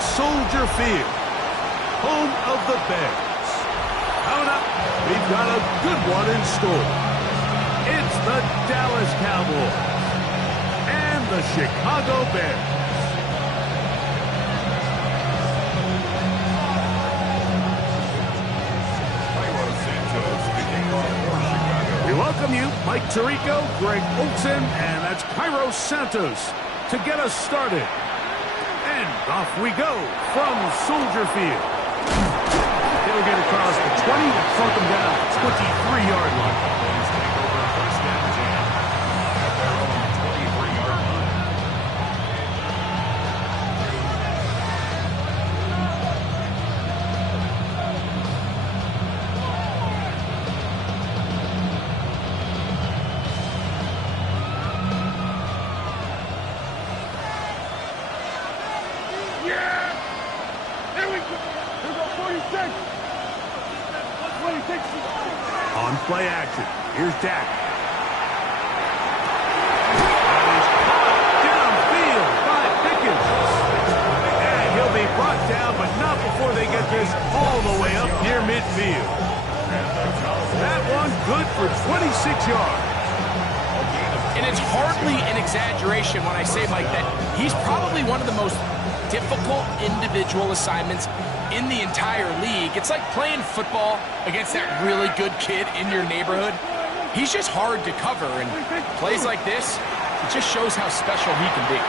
Soldier Field, home of the Bears. Coming up, we've got a good one in store. It's the Dallas Cowboys and the Chicago Bears. We welcome you, Mike Tirico, Greg Olson, and that's Cairo Santos to get us started. And off we go from Soldier Field. They'll get across the 20, plunk them down at the 23-yard line. On play action, here's Dak. That is caught downfield by Pickens. And he'll be brought down, but not before they get this all the way up near midfield. That one good for 26 yards. And it's hardly an exaggeration when I say, Mike, that he's probably one of the most difficult individual assignments in the entire league. It's like playing football against that really good kid in your neighborhood. He's just hard to cover, and plays like this, it just shows how special he can be.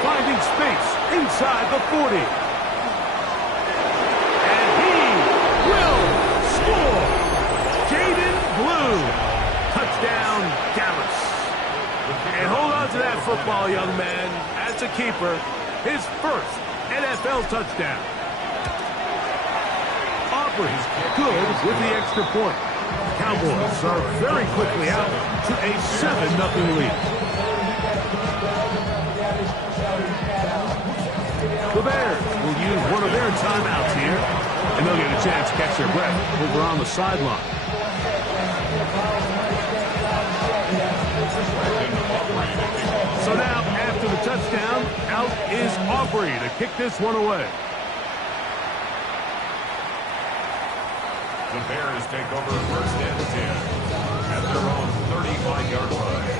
Finding space inside the 40. And he will score. Jaden Blue. Touchdown, Dallas. And hold on to that football, young man. As a keeper, his first NFL touchdown. Aubrey good with the extra point. Cowboys are very quickly out to a 7-0 lead. The Bears will use one of their timeouts here, and they'll get a chance to catch their breath over on the sideline. So now, after the touchdown, out is Aubrey to kick this one away. The Bears take over first and 10 at their own 35-yard line.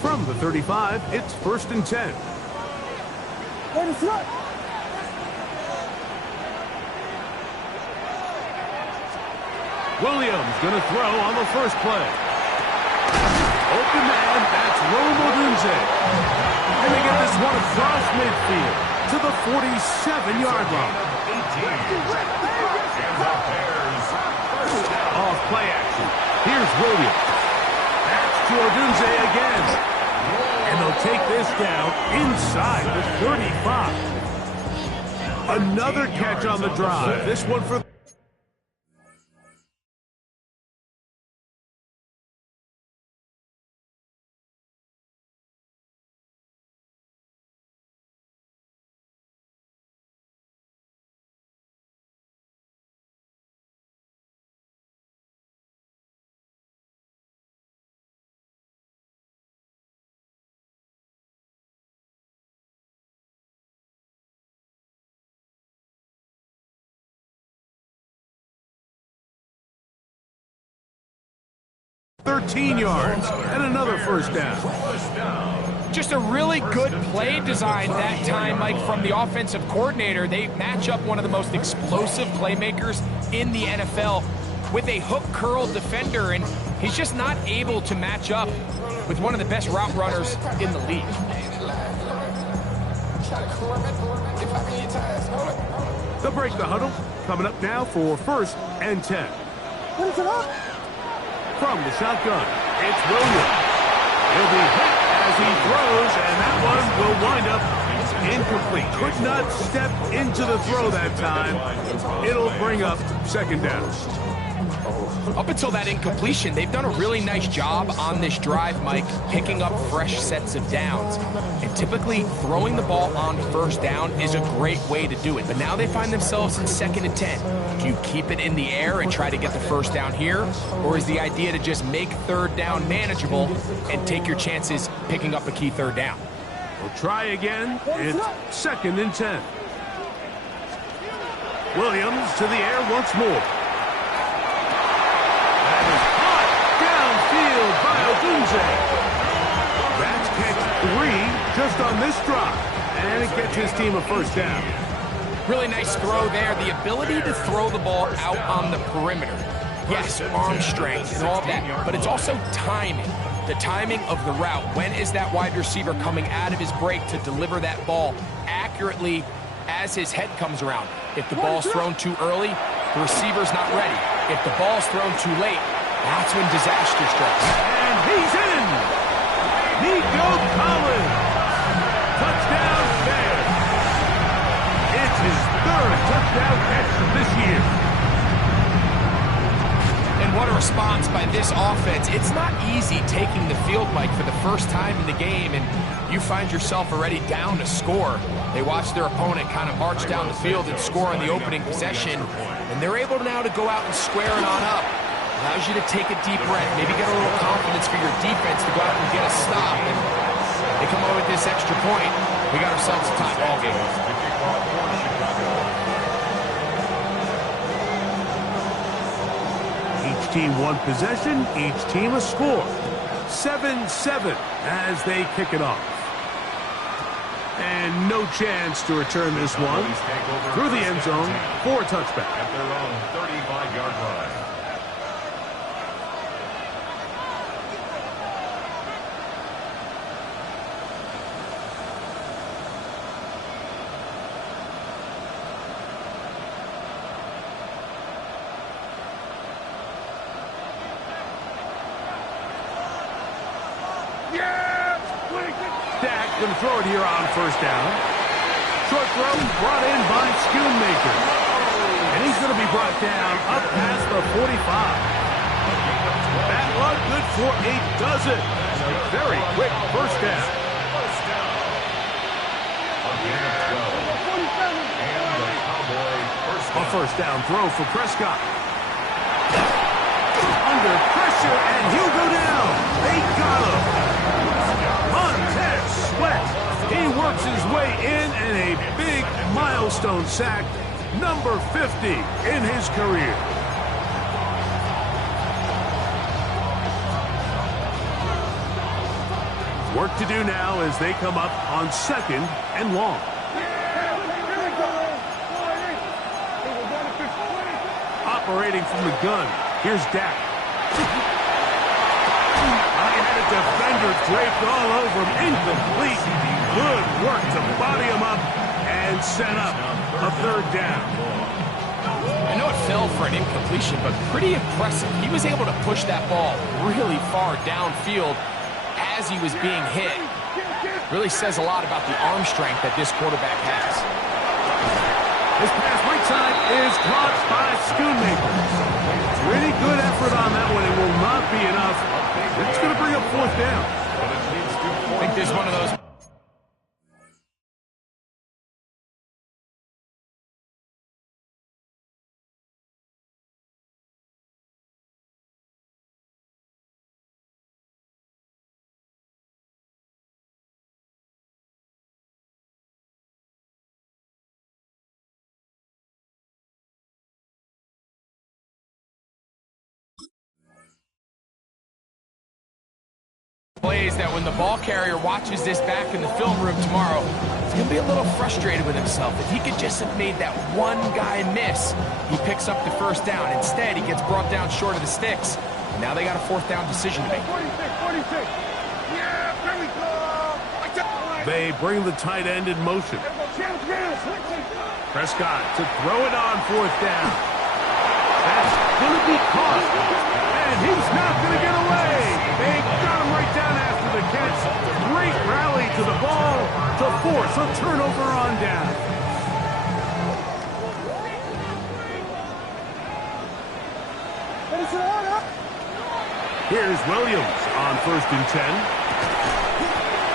From the 35, it's first and 10. Williams going to throw on the first play. Open man, that's Odunze. And they get this one across midfield to the 47-yard line. Off play action. Here's Williams. That's to Odunze again. And they'll take this down inside the 35. Another catch on the drive. This one for... ...13 yards and another first down. Just a really good play design that time, Mike, from the offensive coordinator. They match up one of the most explosive playmakers in the NFL with a hook curl defender, and he's just not able to match up with one of the best route runners in the league. They'll break the huddle. Coming up now for first and 10. From the shotgun, it's Williams. He'll be hit as he throws, and that one will wind up incomplete. Could not step into the throw that time. It'll bring up second down. Up until that incompletion, they've done a really nice job on this drive, Mike, picking up fresh sets of downs. And typically, throwing the ball on first down is a great way to do it. But now they find themselves in 2nd and 10. Do you keep it in the air and try to get the first down here? Or is the idea to just make 3rd down manageable and take your chances picking up a key 3rd down? We'll try again. It's 2nd and 10. Williams to the air once more. That's catch 3 just on this drive, and it gets his team a first down. Really nice throw there. The ability to throw the ball out on the perimeter. Yes, arm strength and all that, but it's also timing. The timing of the route. When is that wide receiver coming out of his break to deliver that ball accurately as his head comes around? If the ball's thrown too early, the receiver's not ready. If the ball's thrown too late, that's when disaster strikes. And he's in! Nico Collins! Touchdown Bears! It's his 3rd touchdown catch this year. And what a response by this offense. It's not easy taking the field, Mike, for the first time in the game, and you find yourself already down to score. They watch their opponent kind of march down the field and score on the opening possession, and they're able now to go out and square it on up. Allows you to take a deep breath, maybe get a little confidence for your defense to go out and get a stop. And they come away with this extra point. We got ourselves a tie ball game. Each team 1 possession, each team a score. 7-7 as they kick it off. And no chance to return this one through the end zone for a touchback. At their own 35-yard line. Going to throw it here on first down. Short throw brought in by Schoonmaker. And he's going to be brought down up past the 45. Bad luck, good for a dozen. And a very quick first down. A first down throw for Prescott. Under pressure, and he'll go down. They got him. He works his way in, and a big milestone sack, number 50 in his career. Work to do now as they come up on 2nd and long. Operating from the gun, here's Dak. Defender draped all over him, incomplete. Good work to body him up and set up a 3rd down. I know it fell for an incompletion, but pretty impressive. He was able to push that ball really far downfield as he was being hit. Really says a lot about the arm strength that this quarterback has. This pass right side is caught by Schoonmaker. Pretty good effort on that one. It will not be enough. It's going to bring up 4th down. I think there's one of those. Plays that when the ball carrier watches this back in the film room tomorrow, he's going to be a little frustrated with himself. If he could just have made that one guy miss, he picks up the first down. Instead, he gets brought down short of the sticks. And now they got a 4th down decision to make. 46. Yeah, there we go. They bring the tight end in motion. Prescott to throw it on 4th down. That's going to be caught. And he's not going to get away. They got him right down after the catch. Great rally to the ball to force a turnover on down. Here's Williams on 1st and 10.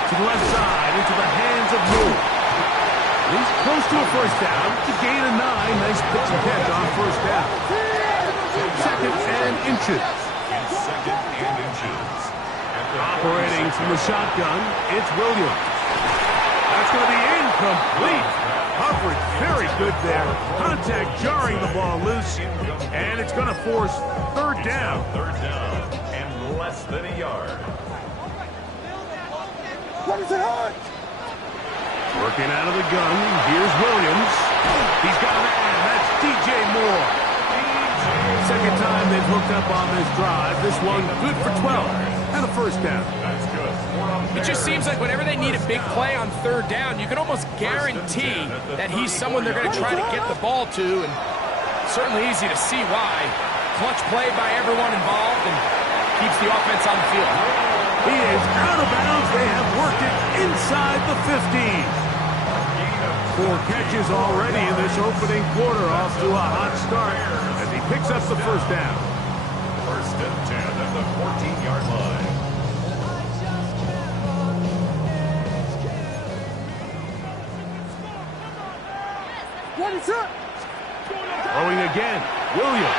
To the left side, into the hands of Moore. He's close to a first down. To gain a 9. Nice pitch and catch on 1st down. 2nd and inches. Operating from the shotgun, it's Williams. That's going to be incomplete. Coverage very good there. Contact jarring the ball loose. And it's going to force 3rd down. 3rd down and less than a yard. Working out of the gun. Here's Williams. He's got a man. That's DJ Moore. Second time they've hooked up on this drive. This one good for 12 and a first down. That's good. It just seems like whenever they need a big play on 3rd down, you can almost guarantee that he's someone they're going to try to get the ball to, and certainly easy to see why. Clutch play by everyone involved and keeps the offense on the field. He is out of bounds. They have worked it inside the 15. 4 catches already in this opening quarter, off to a hot start as he picks up the first down. 1st and 10 at the 14-yard line. Throwing again, Williams.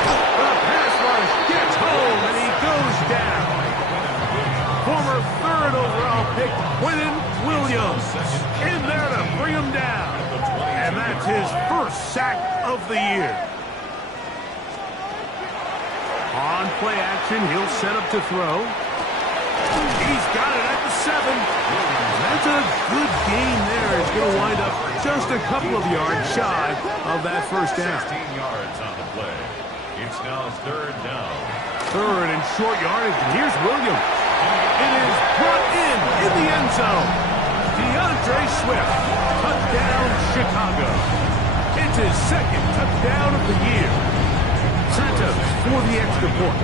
The pass rush gets home and he goes down. Former 3rd overall pick, Quentin Williams, in there to bring him down. And that's his first sack of the year. On play action, he'll set up to throw. He's got it at the 7. That's a good gain there. It's going to wind up just a couple of yards shy of that first down. 16 yards on the play. It's now 3rd down. 3rd and short yardage. And here's Williams. It is brought in the end zone. DeAndre Swift, touchdown Chicago. It's his 2nd touchdown of the year. Santos for the extra point.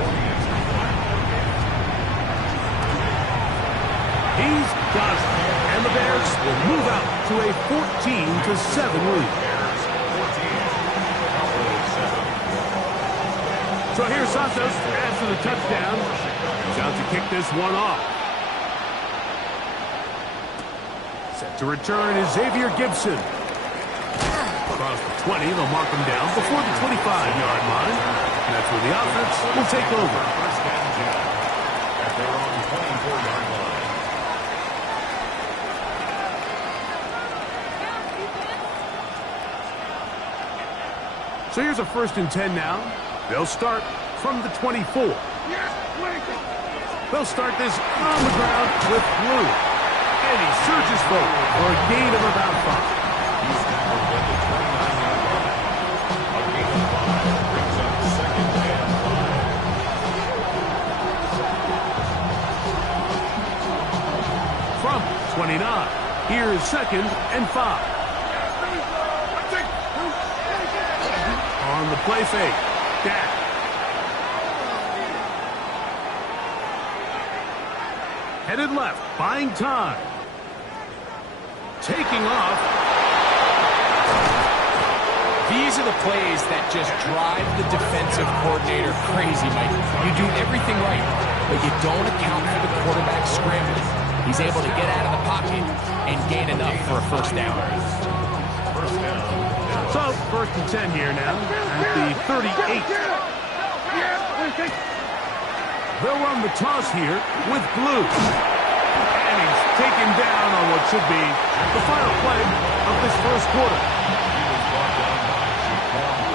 He's got it. And the Bears will move out to a 14-7 lead. So here's Santos after the touchdown. He's out to kick this one off. Set to return is Xavier Gibson. Across the 20, they'll mark him down before the 25-yard line. And that's where the offense will take over. At their own 24-yard line. So here's a 1st and 10 now. They'll start from the 24. They'll start this on the ground with Blue. And he surges forward for a gain of about 5. He's tackled at the 29-yard line. A gain of 5 brings up 2nd and 5. From 29, here's 2nd and 5. On the play fake, Dak. Headed left, buying time. Taking off. These are the plays that just drive the defensive coordinator crazy, Mike. You do everything right, but you don't account for the quarterback scrambling. He's able to get out of the pocket and gain enough for a first down. First down. So, 1st and 10 here now at the 38. They'll run the toss here with Blue. And he's taken down on what should be the final play of this first quarter.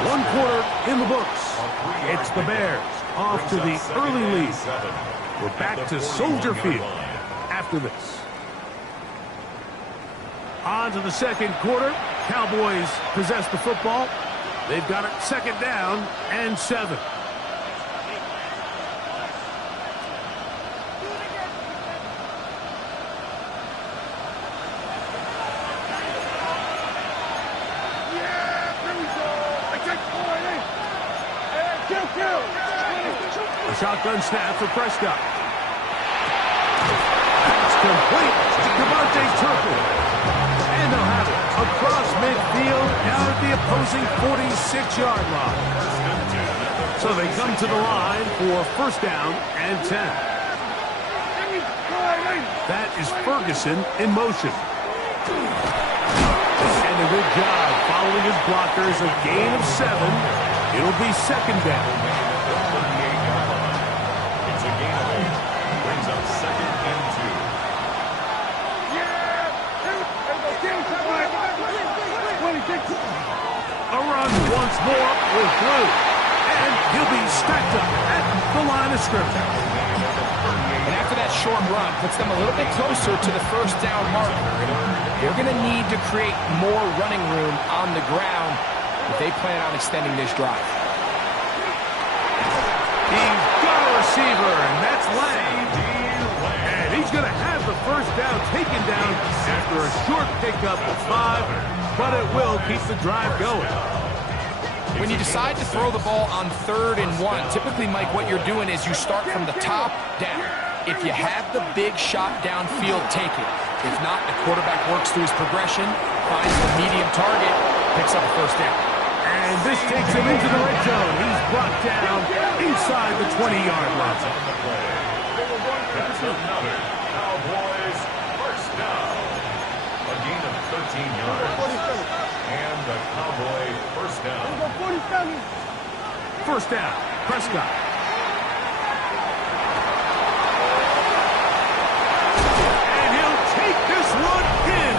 1 quarter in the books. It's the Bears off to the early lead. We're back to Soldier Field after this. On to the 2nd quarter. Cowboys possess the football. They've got it 2nd down and 7. A shotgun snap for Prescott. That's complete to Devontae they circle. And they'll have it across midfield down at the opposing 46-yard line. So they come to the line for first down and 10. That is Ferguson in motion. And a good job following his blockers. A gain of 7. It'll be second down. It's a gain of 8. Brings up second and 2. A run once more with Blue. And he'll be stacked up at the line of scrimmage. And after that short run, puts them a little bit closer to the first down marker. They're going to need to create more running room on the ground if they plan on extending this drive. He's got a receiver, and that's Lang. And he's going to have the first down taken down after a short pickup of 5, but it will keep the drive going. When you decide to throw the ball on 3rd and 1, typically, Mike, what you're doing is you start from the top down. If you have the big shot downfield, take it. If not, the quarterback works through his progression, finds the medium target, picks up a first down. And this takes him into the red zone. He's brought down inside the 20-yard line. That's another Cowboys first down. A gain of 13 yards. And the Cowboy first down. First down, Prescott. And he'll take this one in.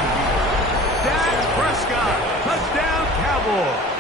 Dak Prescott, touchdown Cowboys.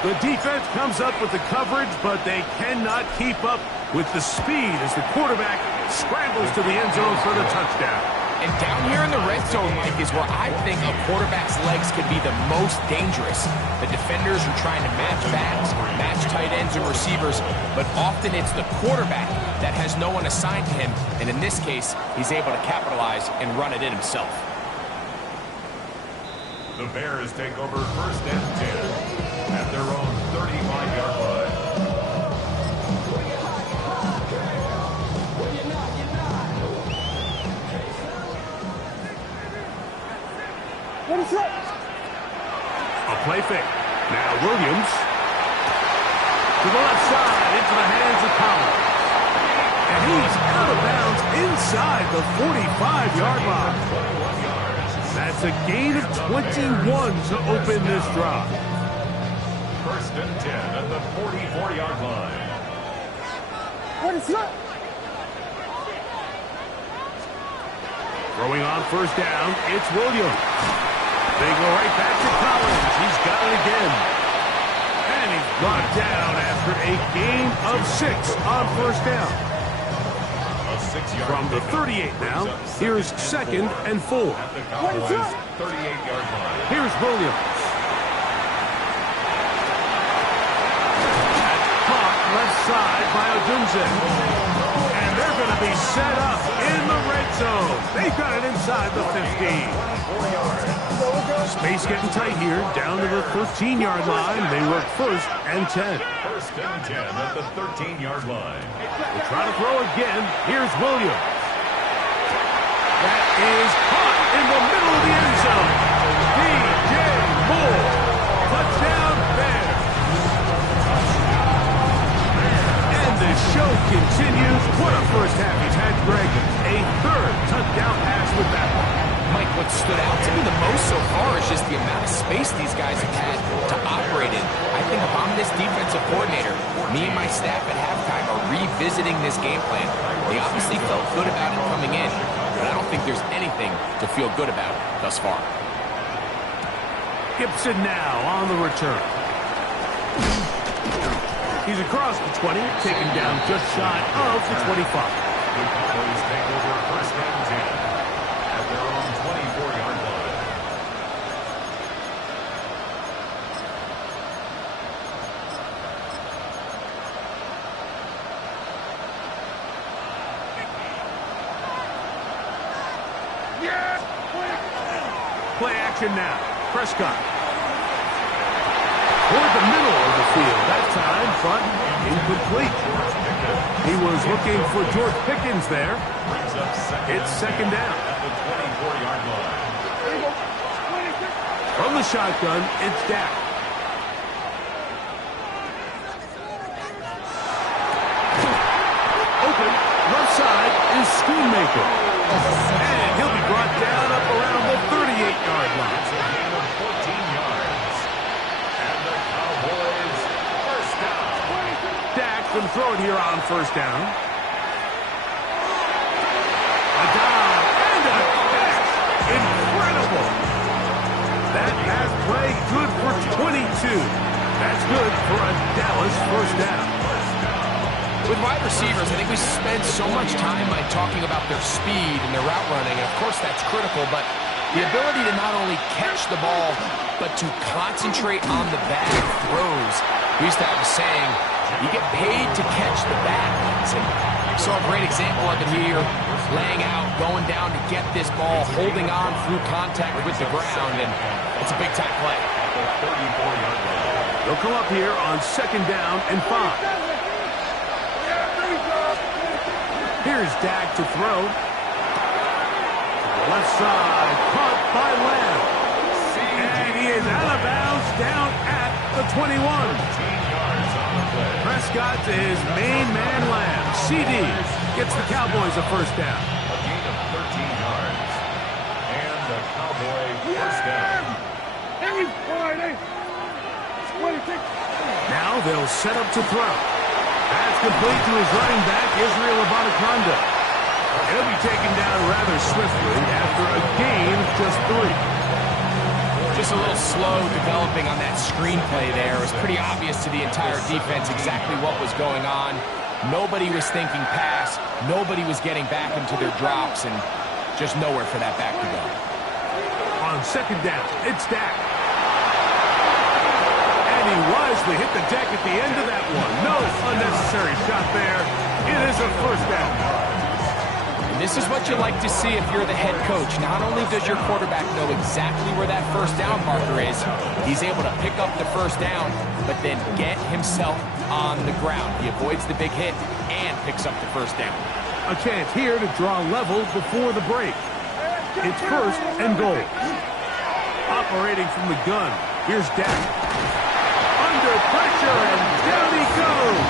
The defense comes up with the coverage, but they cannot keep up with the speed as the quarterback scrambles to the end zone for the touchdown. And down here in the red zone, Mike, is where I think a quarterback's legs can be the most dangerous. The defenders are trying to match backs, match tight ends and receivers, but often it's the quarterback that has no one assigned to him, and in this case, he's able to capitalize and run it in himself. The Bears take over first and 10 at their own 35-yard line. A play fake. Now Williams to the left side into the hands of Collins. And he's out of bounds inside the 45-yard line. That's a gain of 21 to open this drive. First and 10 at the 44-yard line. Throwing on first down, it's Williams. They go right back to Collins. He's got it again. And he's brought down after a gain of 6 on first down. From the 38 now, here's second and 4. At the Cowboys' 38-yard line. Here's Williams. That's caught left side by Odunze. And they're going to be set up in the red zone. They've got it inside the 15. Space getting tight here, down to the 13-yard line. They work first and 10. First and 10 at the 13-yard line. We'll try to throw again. Here's Williams. That is caught in the middle of the end zone. DJ Moore. Touchdown Bears. And the show continues. What a first half he's had, Greg. A third touchdown pass with that one. Mike, what stood out to me the most so far is just the amount of space these guys have had to operate in. I think if I'm this defensive coordinator, me and my staff at halftime are revisiting this game plan. They obviously felt good about it coming in, but I don't think there's anything to feel good about thus far. Gibson now on the return. He's across the 20, taken down just shy of the 25. The Cowboys take over first and 10 at their own 24-yard line. Play action now. Prescott. toward the middle of the field that time, but incomplete. He was looking for George Pickens there. It's second down. At the 24-yard line. From the shotgun, it's Dak. Open, left side is Schoonmaker. And he'll be brought down up around the 38-yard line. It's a gain of 14 yards. And the Cowboys first down. Dak can throw it here on first down. A dive and a catch. Incredible. That pass play good for 22. That's good for a Dallas first down. With wide receivers, I think we spend so much time talking about their speed and their route running, and of course that's critical, but the ability to not only catch the ball, but to concentrate on the bag throws. We used to have a saying, you get paid to catch the bad ones, and I saw a great example of it here, laying out, going down to get this ball, holding on through contact with the ground, and it's a big-time play. At the 34-yard line. They'll come up here on second down and 5. Here's Dak to throw. Left side, caught by Lamb. And he is out of bounds down at the 21. 13 yards on the play. Prescott to his main man, Lamb. CD gets the Cowboys a first down. A gain of 13 yards. And the Cowboy first down. Now they'll set up to throw. That's complete to his running back, Israel Abanikanda. He'll be taken down rather swiftly after a gain of just 3. Just a little slow developing on that screenplay there. It was pretty obvious to the entire defense exactly what was going on. Nobody was thinking pass. Nobody was getting back into their drops, and just nowhere for that back to go. On second down, it's Dak. And he wisely hit the deck at the end of that one. No unnecessary shot there. It is a first down. And this is what you like to see if you're the head coach. Not only does your quarterback know exactly where that first down marker is, he's able to pick up the first down, but then get himself on the ground. He avoids the big hit and picks up the first down. A chance here to draw level before the break. It's first and goal. Operating from the gun, here's Dak. Under pressure, and down he goes.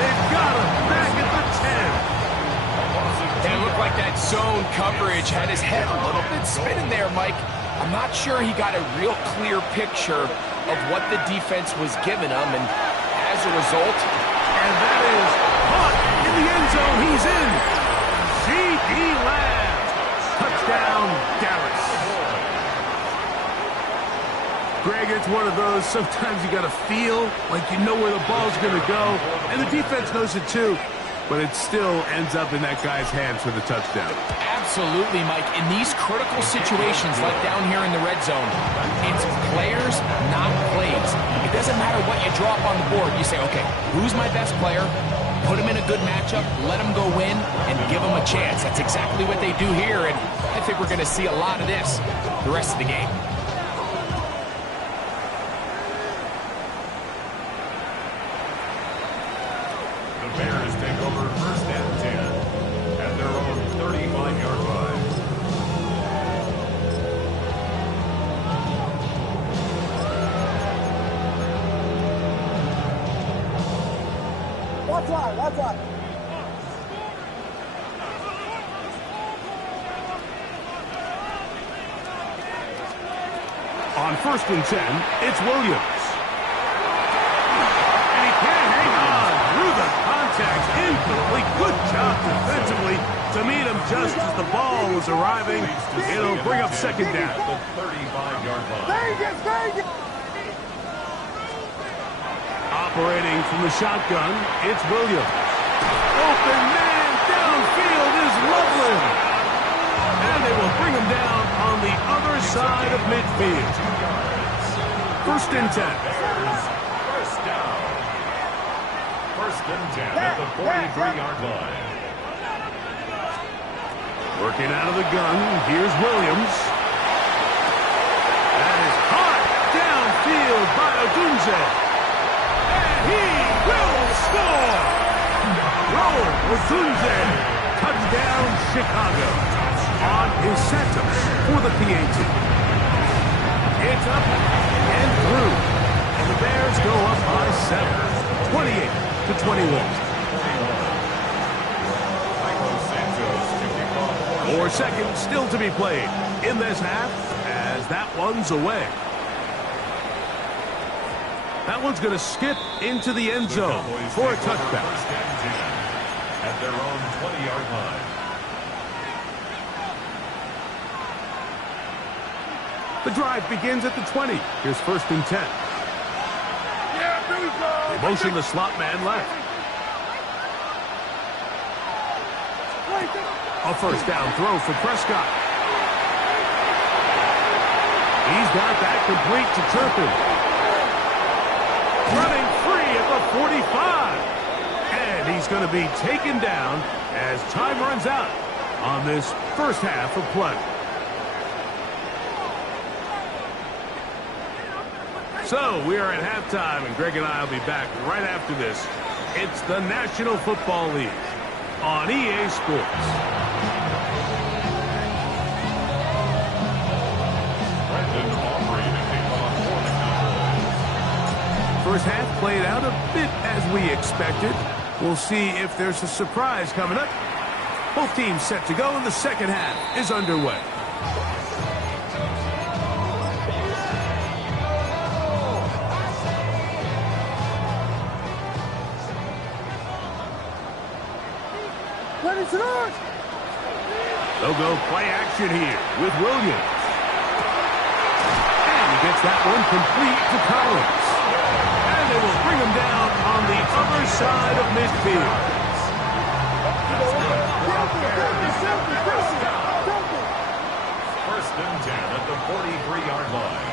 They've got him back at the 10. And it looked like that zone coverage had his head a little bit spinning there, Mike. I'm not sure he got a real clear picture of what the defense was giving him, and as a result... And that is caught in the end zone. He's in. C.D. Lamb. Touchdown, Dallas. Greg, it's one of those, sometimes you got to feel like you know where the ball's going to go, and the defense knows it too, but it still ends up in that guy's hands for the touchdown. Absolutely, Mike. In these critical situations, like down here in the red zone, it's players, not plays. It doesn't matter what you draw up on the board. You say, okay, who's my best player? Put him in a good matchup, let him go win, and give him a chance. That's exactly what they do here, and I think we're going to see a lot of this the rest of the game. The Bears take over first and 10 at their own 35-yard line. Watch out. On first and 10, it's Williams. And he can't hang on through the contact. Incomplete. Good job defensively to meet him just as the ball was arriving. It'll bring up second down. The 35-yard line. Operating from the shotgun, it's Williams. Open man downfield is Loveland. And they will bring him down on the other side of midfield. First and 10. First down. First and 10 at the 43-yard line. Working out of the gun, here's Williams. That is caught downfield by Odunze. And he will score! Roll Odunze. Touchdown, Chicago. On is Santos for the PAT. It's up and through. And the Bears go up by 7, 28-21. 4 seconds still to be played in this half as that one's away. That one's going to skip into the end zone for a touchdown. At their own 20-yard line. The drive begins at the 20. Here's 1st and 10. Yeah, here we go. They motion the slot man left. A 1st down throw for Prescott. He's got that complete to Turpin. Running free at the 45. And he's going to be taken down as time runs out on this first half of play. So we are at halftime, and Greg and I will be back right after this. It's the National Football League on EA Sports. First half played out a bit as we expected. We'll see if there's a surprise coming up. Both teams set to go, and the second half is underway. They'll go play action here with Williams. And he gets that one complete to Collins. And they will bring him down on the other side of midfield. 1st and 10 at the 43-yard line.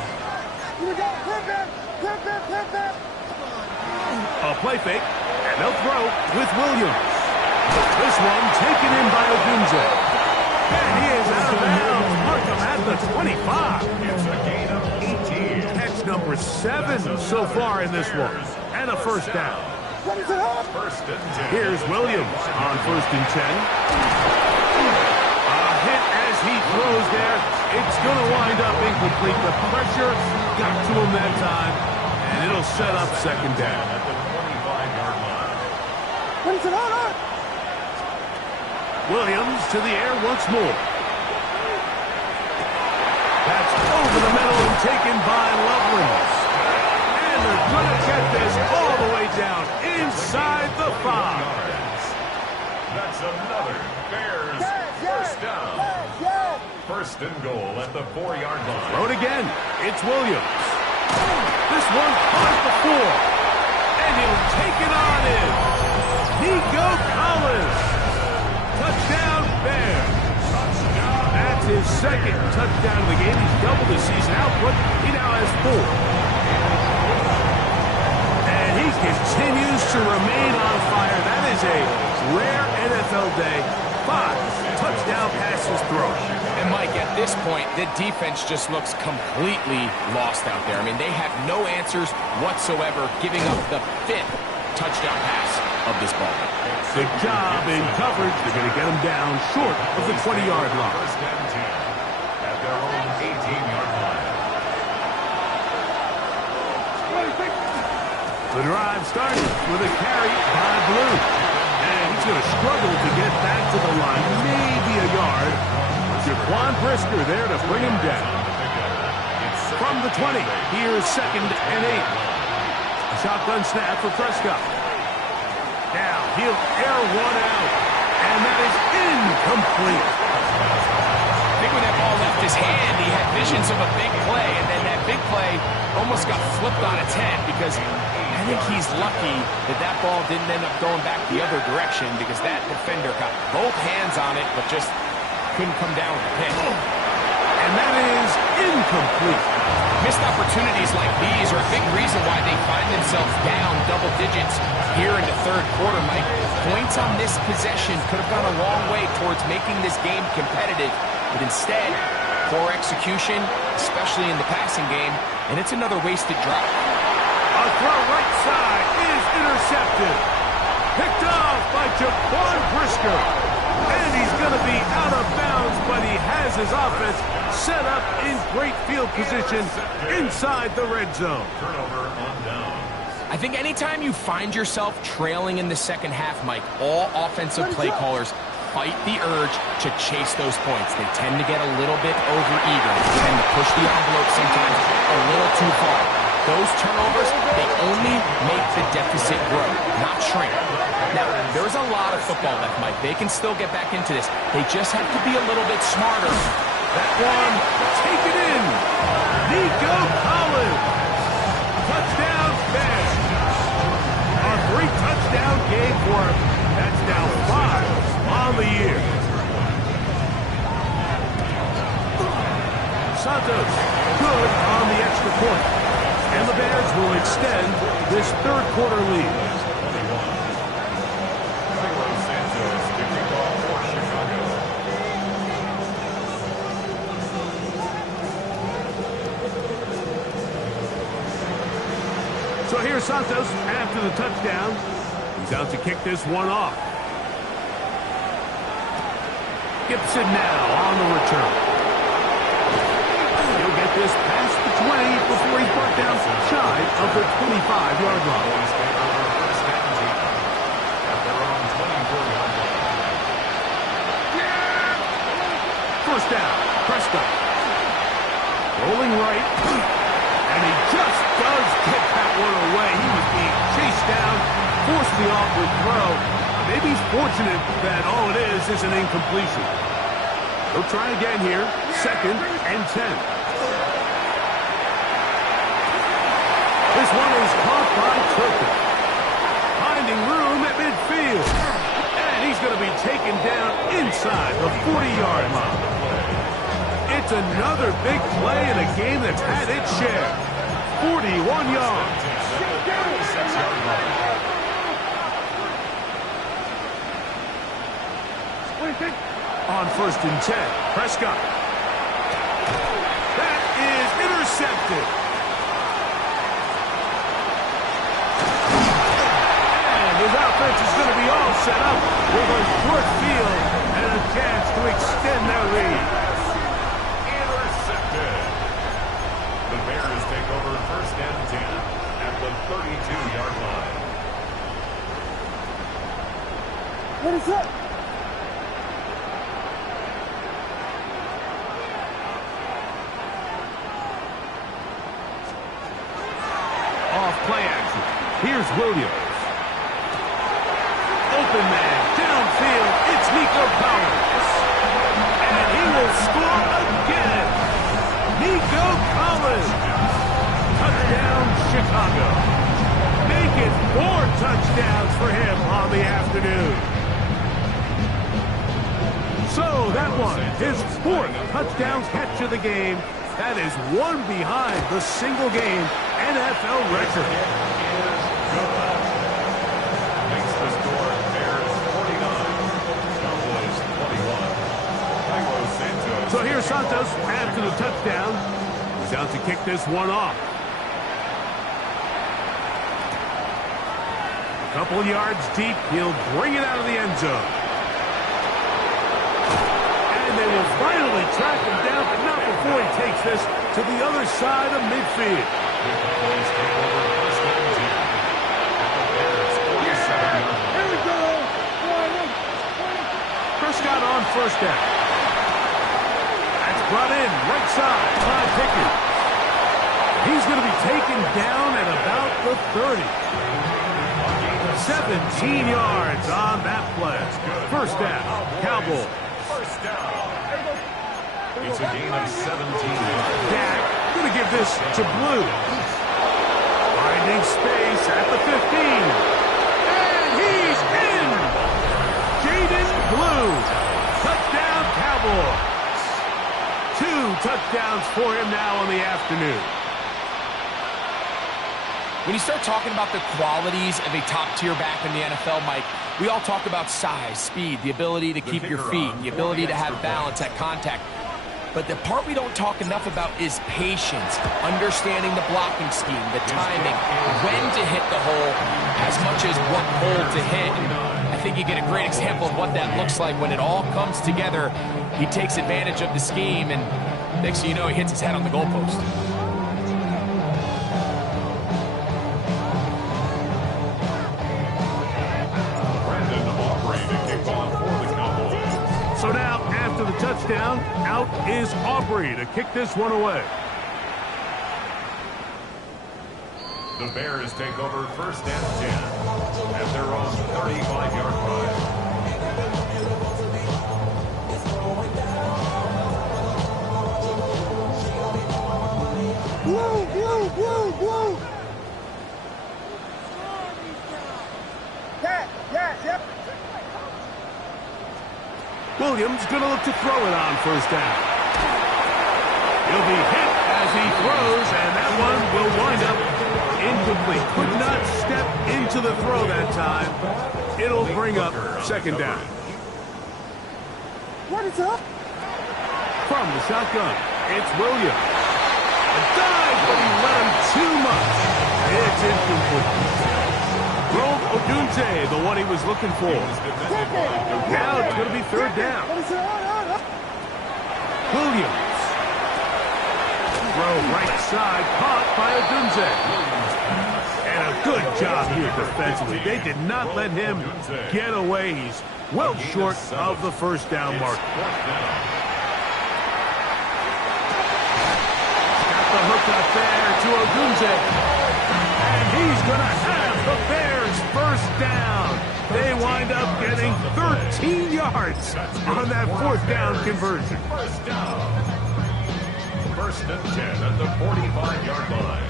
A play fake, and they'll throw with Williams. This one taken in by Odunze. And he is out of bounds. Mark him at the 25. It's a gain of 18. Catch number 7 so far in this one. And a 1st down. 1st and 10. Here's Williams on 1st and 10. A hit as he throws there. It's going to wind up incomplete. The pressure got to him that time. And it'll set up 2nd down. At the 25-yard line. Williams to the air once more. That's over the middle and taken by Loveland. And they're going to get this all the way down inside the 5. That's another Bears 1st down. 1st and goal at the 4-yard line. Throw it again. It's Williams. This one caught at the 4. And he'll take it on in. Nico Collins. Touchdown, Bears. That's his 2nd touchdown of the game. He's doubled his season output. He now has 4. And he continues to remain on fire. That is a rare NFL day. 5 touchdown passes thrown. And Mike, at this point, the defense just looks completely lost out there. I mean, they have no answers whatsoever, giving up the 5th touchdown pass of this ball. Good job in coverage. They're going to get him down short of the 20-yard line. 1st and 10 at their own 18-yard line. The drive starts with a carry by Blue. And he's going to struggle to get back to the line. Maybe a yard. Jaquan Brisker there to bring him down. From the 20, here's 2nd and 8. A shotgun snap for Prescott. Now he'll air one out. And that is incomplete. I think when that ball left his hand, he had visions of a big play, and then that big play almost got flipped on its head because I think he's lucky that that ball didn't end up going back the other direction because that defender got both hands on it but just couldn't come down with the pick. And that is incomplete. Missed opportunities like these are a big reason why they find themselves down double digits here in the 3rd quarter, Mike. Points on this possession could have gone a long way towards making this game competitive, but instead, poor execution, especially in the passing game, and it's another wasted drive. A throw right side is intercepted. Picked off by Jaquan Brisker. And he's going to be out of bounds, but he has his offense set up in great field position inside the red zone. Turnover on down. I think anytime you find yourself trailing in the second half, Mike, all offensive play callers fight the urge to chase those points. They tend to get a little bit over-eager. They tend to push the envelope sometimes a little too far. Those turnovers, they only make the deficit grow, not shrink. Now, there's a lot of football left, Mike. They can still get back into this. They just have to be a little bit smarter. That one, take it in. Nico Collins. Touchdown, Bears. A 3-touchdown game for him. That's now 5 on the year. Santos, good on the extra point. And the Bears will extend this third quarter lead. So here's Santos after the touchdown. He's out to kick this one off. Gibson now on the return. He'll get this past the 20 before he's brought down shy of the 25-yard line. First down, Prescott. Rolling right. And he just does get that one away. He was being chased down, forced the awkward throw. Maybe he's fortunate that all it is an incompletion. He'll try again here, 2nd and 10. This one is caught by Turpin. Finding room at midfield. And he's going to be taken down inside the 40-yard line. It's another big play in a game that's had its share. 41 yards. On 1st and 10, Prescott. That is intercepted. And his offense is going to be all set up with a short field and a chance to extend their lead. The Bears take over 1st and 10 at the 32-yard line. What is up? Off play action. Here's Williams. Open man, downfield. It's Nico Collins. And he will score again. Nico Collins. Touchdown, Chicago. Make it 4 touchdowns for him on the afternoon. So that one, his 4th touchdown catch of the game. That is one behind the single-game NFL record. Makes the score Bears 49, Cowboys 21. So here's Santos after the touchdown. He's out to kick this one off. A couple yards deep, he'll bring it out of the end zone. And they will finally track him down, but not before he takes this to the other side of midfield. Here we go. Prescott on 1st down. That's brought in right side by Pickett. He's going to be taken down at about the 30. 17 yards on that play. 1st down, Cowboys. First down. It's a gain of 17 yards. Dak going to give this to Blue. Finding space at the 15. And he's in. Jaden Blue. Touchdown, Cowboys. 2 touchdowns for him now in the afternoon. When you start talking about the qualities of a top-tier back in the NFL, Mike, we all talk about size, speed, the ability to keep your feet, the ability to have balance at contact. But the part we don't talk enough about is patience, understanding the blocking scheme, the timing, when to hit the hole, as much as what hole to hit. And I think you get a great example of what that looks like when it all comes together. He takes advantage of the scheme, and next thing you know, he hits his head on the goalpost. So now, after the touchdown, out is Aubrey to kick this one away. The Bears take over 1st and 10 at their own 35-yard line. Blue. Yep. Williams going to look to throw it on 1st down. He'll be hit as he throws, and that one will wind up incomplete. Could not step into the throw that time. It'll bring up 2nd down. What is up? From the shotgun, it's Williams. A dive, but he let him too much. It's incomplete. Rome Odunze, the one he was looking for. Now it's going to be 3rd down. Williams. Throw right side, caught by Odunze. And a good job here defensively. They did not let him get away. He's well short of the 1st down mark. Got the hook up there to Odunze. And he's going to have the Bears 1st down. They wind up getting 13 yards on that 4th down conversion. 1st down. 1st and 10 at the 45-yard line.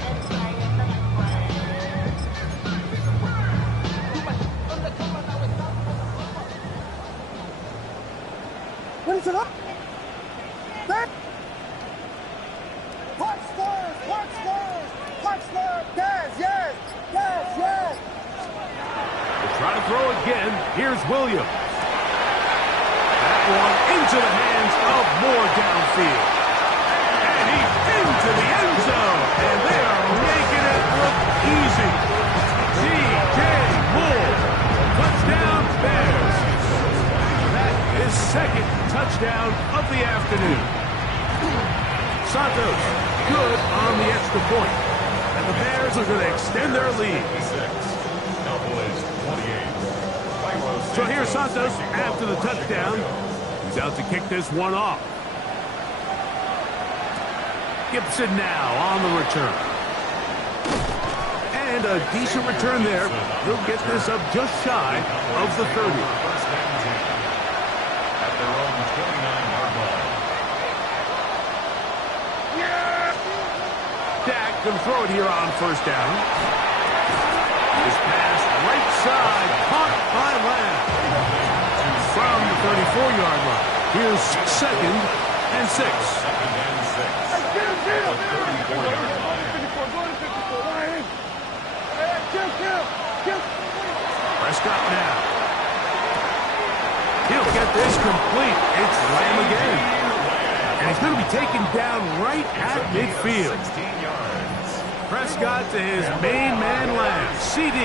What is it up? Back. Yes. They'll try to throw again. Here's Williams. That one into the hands of Moore downfield. And he's into the end zone. And they are making it look easy. C.J. Moore. Touchdown Bears. That is 2nd touchdown of the afternoon. Santos good on the extra point. And the Bears are going to extend their lead. So here's Santos after the touchdown. He's out to kick this one off. Gibson now on the return. And a decent return there. He'll get this up just shy of the 30. At their own 29-yard line. Dak can throw it here on 1st down. His pass right side, caught by Lamb. From the 34-yard line. Here's 2nd and 6. 2nd and 6. At the 34-yard line. Prescott now. He'll get this complete. It's Lamb again. And he's going to be taken down right at midfield. 16 yards. Prescott to his main man Lamb. CD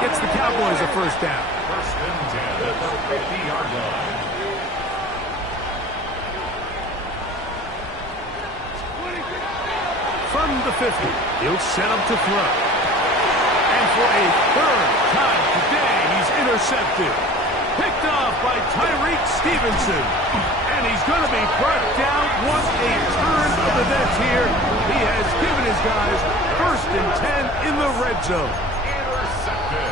gets the Cowboys a 1st down. 1st and 10 at the 50-yard line. From the 50, he'll set up to throw. And for a 3rd time today, he's intercepted. Picked off by Tyreek Stevenson. And he's going to be brought down. What a turn of events here. He has given his guys 1st and 10 in the red zone.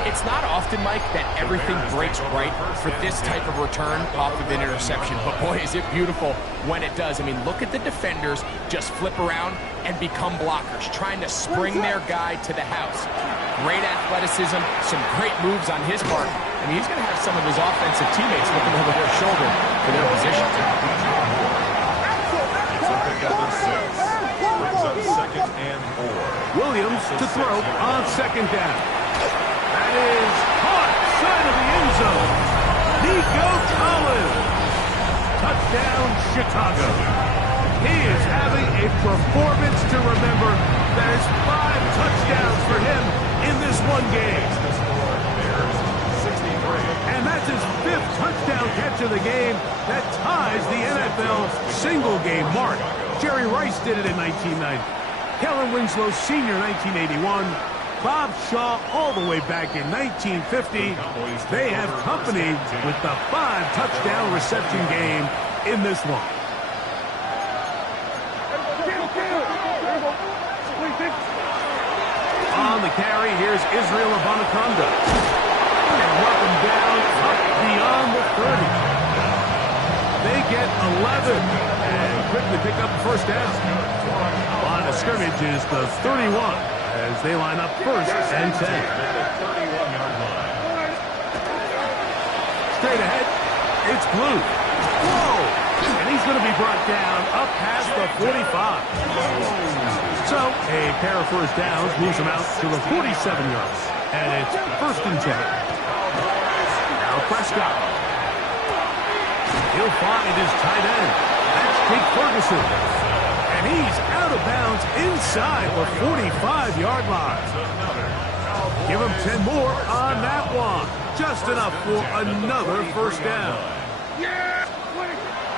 It's not often, Mike, that everything breaks right for this type of return off of an interception. But boy, is it beautiful when it does. I mean, look at the defenders just flip around and become blockers, trying to spring their guy to the house. Great athleticism, some great moves on his part. I mean, he's going to have some of his offensive teammates looking over their shoulder for their position. It's up together 6. Brings up 2nd and 4. Williams to throw on 2nd down. That is caught side of the end zone. Nico Collins. Touchdown, Chicago. He is having a performance to remember. There's 5 touchdowns for him in this one game. And that's his 5th touchdown catch of the game. That ties the NFL single-game mark. Jerry Rice did it in 1990. Kellen Winslow Sr. 1981. Bob Shaw all the way back in 1950. They have company with the 5-touchdown reception game in this one. On the carry, here's Israel Abanikanda. And welcome down up beyond the 30. They get 11 and quickly pick up the first down. Line of scrimmage is the 31 as they line up first and 10. Straight ahead, it's Blue. Whoa! And he's going to be brought down up past the 45. So a pair of first downs moves him out to the 47 yards. And it's first and 10. Now Prescott. He'll find his tight end. That's Jake Ferguson. And he's out of bounds inside the 45-yard line. Give him 10 more on that one. Just enough for another first down.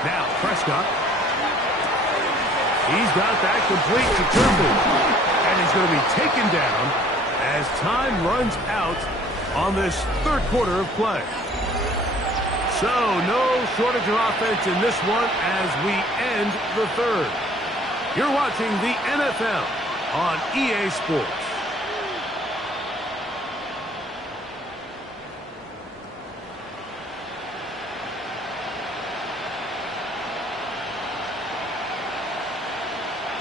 Now Prescott. He's got that complete to Turnbull. And he's going to be taken down as time runs out on this third quarter of play. So no shortage of offense in this one as we end the third. You're watching the NFL on EA Sports.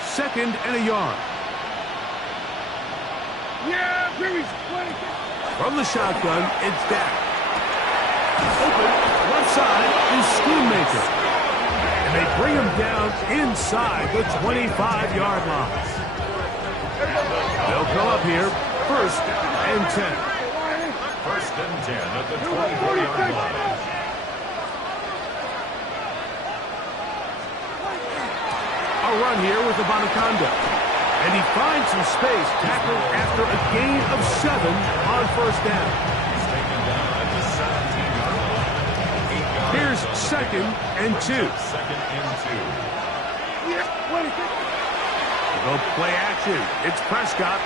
Second and a yard. From the shotgun, it's Dak. Open, left side is Schoonmaker. And they bring him down inside the 25-yard line. They'll come up here, first and 10. First and 10 at the 24-yard line. A run here with Abanikanda. And he finds some space, tackled after a gain of 7 on first down. Here's second and 2. Go play action. It's Prescott.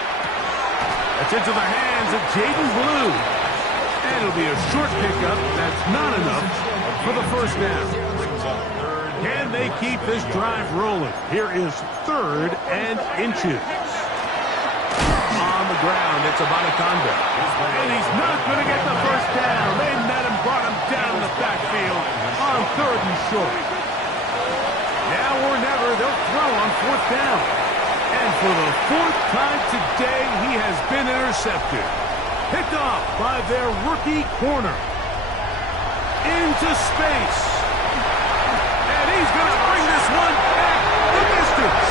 That's into the hands of Jaden Blue. And it'll be a short pickup. That's not enough for the first down. Can they keep this drive rolling? Here is third and inches. On the ground, it's Abanikanda. And he's not going to get the first down. They met him, brought him down in the backfield on third and short. Now or never, they'll throw on fourth down. And for the 4th time today, he has been intercepted. Picked off by their rookie corner. Into space. He's going to bring this one back the distance.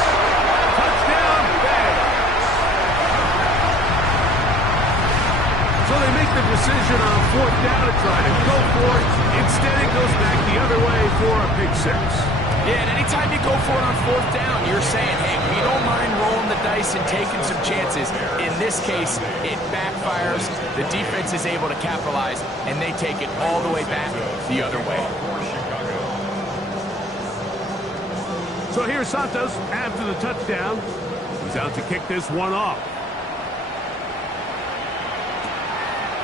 Touchdown, Bears. So they make the decision on fourth down to try to go for it. Instead, it goes back the other way for a pick 6. Yeah, and anytime you go for it on fourth down, you're saying, hey, we don't mind rolling the dice and taking some chances. In this case, it backfires. The defense is able to capitalize, and they take it all the way back the other way. So here's Santos after the touchdown. He's out to kick this one off.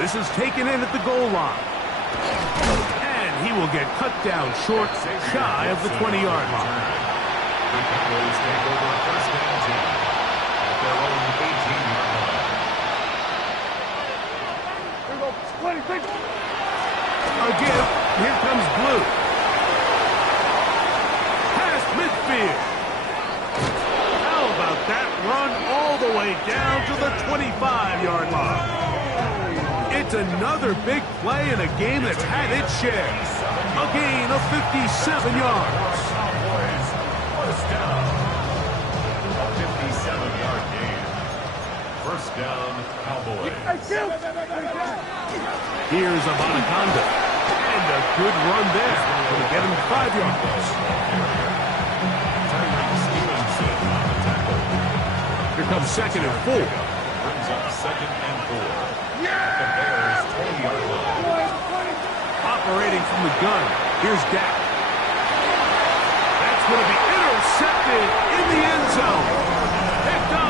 This is taken in at the goal line. And he will get cut down short, shy of the 20-yard line. The Cowboys take over first and 10 at their own 18-yard line. Again, here comes Blue. Midfield. How about that run all the way down to the 25-yard line? It's another big play in a game that's had its share. A gain of 57 yards. First down. A 57-yard gain. First down, Cowboys. Here's Abanikanda. And a good run there. It'll get him 5 yards. becomes 2nd and 4. Brings up 2nd and 4. At the Bears' 20-yard line. Operating from the gun. Here's Dak. That's going to be intercepted in the end zone. Picked up